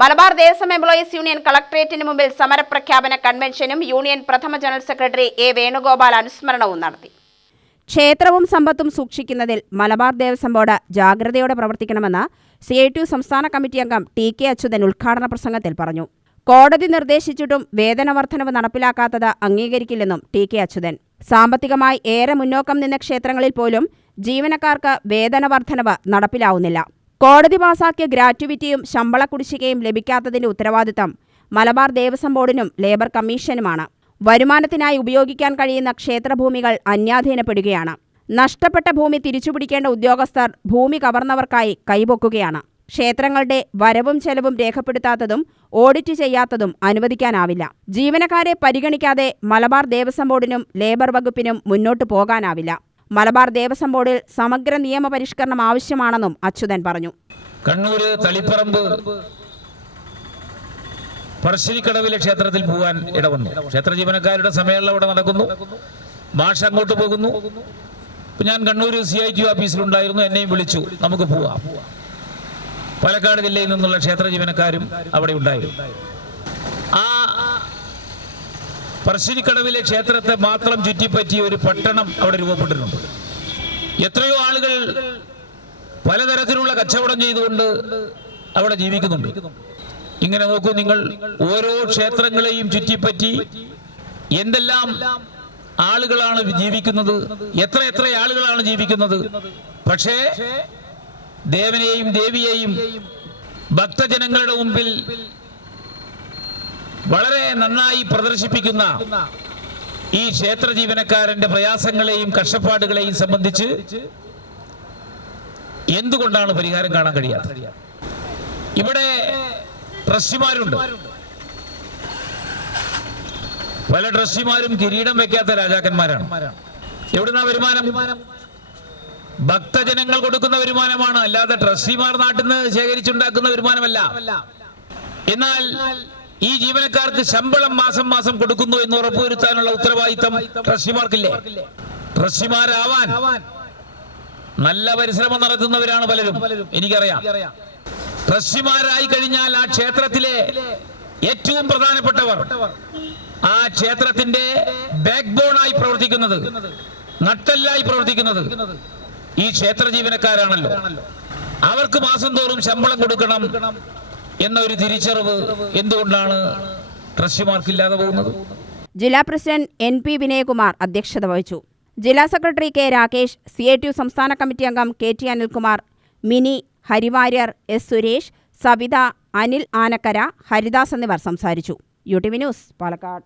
Malabar Devaswom employees union കളക്ടറേറ്റിന് മുമ്പിൽ സമരപ്രഖ്യാപന കൺവെൻഷനും യൂണിയൻ പ്രഥമ ജനറൽ സെക്രട്ടറി എ വേണുഗോപാൽ അനുസ്മരണവും നടത്തി. ക്ഷേത്രവും സമ്പത്തും സൂക്ഷിക്കുന്നതിൽ മലബാർ ദേവസ്വം ബോർഡ് ജാഗ്രതയോടെ പ്രവർത്തിക്കണമെന്ന് സി ഐ ടി സംസ്ഥാന കമ്മിറ്റി അംഗം ടി കെ അച്യുതൻ ഉദ്ഘാടന പ്രസംഗത്തിൽ പറഞ്ഞു. കോടതി നിർദ്ദേശിച്ചിട്ടും വേതന വർധനവ് നടപ്പിലാക്കാത്തത് അംഗീകരിക്കില്ലെന്നും ടി കെ അച്യുതൻ. സാമ്പത്തികമായി ഏറെ മുന്നോക്കം നിന്ന ക്ഷേത്രങ്ങളിൽ പോലും ജീവനക്കാർക്ക് വേതന വർധനവ് നടപ്പിലാവുന്നില്ല. കോടതി പാസാക്കിയ ഗ്രാറ്റുവിറ്റിയും ശമ്പള കുടിശ്ശികയും ലഭിക്കാത്തതിന്റെ ഉത്തരവാദിത്തം മലബാർ ദേവസ്വം ബോർഡിനും ലേബർ കമ്മീഷനുമാണ്. വരുമാനത്തിനായി ഉപയോഗിക്കാൻ കഴിയുന്ന ക്ഷേത്രഭൂമികൾ അന്യാധീനപ്പെടുകയാണ്. നഷ്ടപ്പെട്ട ഭൂമി തിരിച്ചുപിടിക്കേണ്ട ഉദ്യോഗസ്ഥർ ഭൂമി കവർന്നവർക്കായി കൈപൊക്കുകയാണ്. ക്ഷേത്രങ്ങളുടെ വരവും ചെലവും രേഖപ്പെടുത്താത്തതും ഓഡിറ്റ് ചെയ്യാത്തതും അനുവദിക്കാനാവില്ല. ജീവനക്കാരെ പരിഗണിക്കാതെ മലബാർ ദേവസ്വം ബോർഡിനും ലേബർ വകുപ്പിനും മുന്നോട്ടു പോകാനാവില്ല. മലബാർ ദേവസ്വം ബോർഡിൽ സമഗ്ര നിയമപരിഷ്കരണം ആവശ്യമാണെന്നും അച്യുതൻ പറഞ്ഞു. കണ്ണൂര് തളിപ്പറമ്പ് പറശ്ശിനിക്കടവിലെ ക്ഷേത്രത്തിൽ പോകാൻ ഇടവന്നു. ക്ഷേത്ര ജീവനക്കാരുടെ സമ്മേളനം അവിടെ നടക്കുന്നു. ഭാഷ അങ്ങോട്ട് പോകുന്നു. ഞാൻ കണ്ണൂർ സി ഐ ടി ഓഫീസിലുണ്ടായിരുന്നു. എന്നെയും വിളിച്ചു. നമുക്ക് പോവാം. പാലക്കാട് ജില്ലയിൽ നിന്നുള്ള ക്ഷേത്ര ജീവനക്കാരും അവിടെ ഉണ്ടായിരുന്നു. പറശ്ശിനിക്കടവിലെ ക്ഷേത്രത്തെ മാത്രം ചുറ്റിപ്പറ്റിയ ഒരു പട്ടണം അവിടെ രൂപപ്പെട്ടിട്ടുണ്ട്. എത്രയോ ആളുകൾ പലതരത്തിലുള്ള കച്ചവടം ചെയ്തുകൊണ്ട് അവിടെ ജീവിക്കുന്നുണ്ട്. ഇങ്ങനെ നോക്കൂ നിങ്ങൾ ഓരോ ക്ഷേത്രങ്ങളെയും ചുറ്റിപ്പറ്റി എന്തെല്ലാം ആളുകളാണ് ജീവിക്കുന്നത് എത്ര എത്ര ആളുകളാണ് ജീവിക്കുന്നത്. പക്ഷേ ദേവനെയും ദേവിയെയും ഭക്തജനങ്ങളുടെ മുമ്പിൽ വളരെ നന്നായി പ്രദർശിപ്പിക്കുന്ന ഈ ക്ഷേത്ര ജീവനക്കാരന്റെ പ്രയാസങ്ങളെയും കഷ്ടപ്പാടുകളെയും സംബന്ധിച്ച് എന്തുകൊണ്ടാണ് പരിഹാരം കാണാൻ കഴിയാത്തത്? ഇവിടെ ട്രസ്റ്റിമാരുണ്ട്. പല ട്രസ്റ്റിമാരും കിരീടം വെക്കാത്ത രാജാക്കന്മാരാണ്. എവിടുന്ന വരുമാനം? ഭക്തജനങ്ങൾ കൊടുക്കുന്ന വരുമാനമാണ്. അല്ലാതെ ട്രസ്റ്റിമാർ നാട്ടിൽ നിന്ന് ശേഖരിച്ചുണ്ടാക്കുന്ന വരുമാനമല്ല. എന്നാൽ ഈ ജീവനക്കാർക്ക് ശമ്പളം മാസം മാസം കൊടുക്കുന്നു എന്ന് ഉറപ്പുവരുത്താനുള്ള ഉത്തരവാദിത്തം ട്രസ്റ്റിമാർക്കില്ലേ ട്രസ്റ്റിമാരാവാൻ നല്ല പരിശ്രമം നടത്തുന്നവരാണ് പലരും. എനിക്കറിയാം. ട്രസ്റ്റിമാരായി കഴിഞ്ഞാൽ ആ ക്ഷേത്രത്തിലെ ഏറ്റവും പ്രധാനപ്പെട്ടവർ ആ ക്ഷേത്രത്തിന്റെ ബാക്ക് ബോണായി പ്രവർത്തിക്കുന്നത് നട്ടെല്ലായി പ്രവർത്തിക്കുന്നത് ഈ ക്ഷേത്ര ജീവനക്കാരാണല്ലോ. അവർക്ക് മാസം തോറും ശമ്പളം കൊടുക്കണം. എന്ന ഒരു തിരിച്ചറിവ് എന്തുകൊണ്ടാണ് ട്രസ്റ്റിമാർക്കില്ലാതെ പോകുന്നത്? ജില്ലാ പ്രസിഡന്റ് എൻ പി വിനയകുമാർ അധ്യക്ഷത വഹിച്ചു. ജില്ലാ secretary K Rakesh C A T U സംസ്ഥാന കമ്മിറ്റി അംഗം K T Anilkumar Mini Harivaryar S Suresh Savitha Anil Anakkara Haridas എന്നിവർ സംസാരിച്ചു. U T V news Palakkad.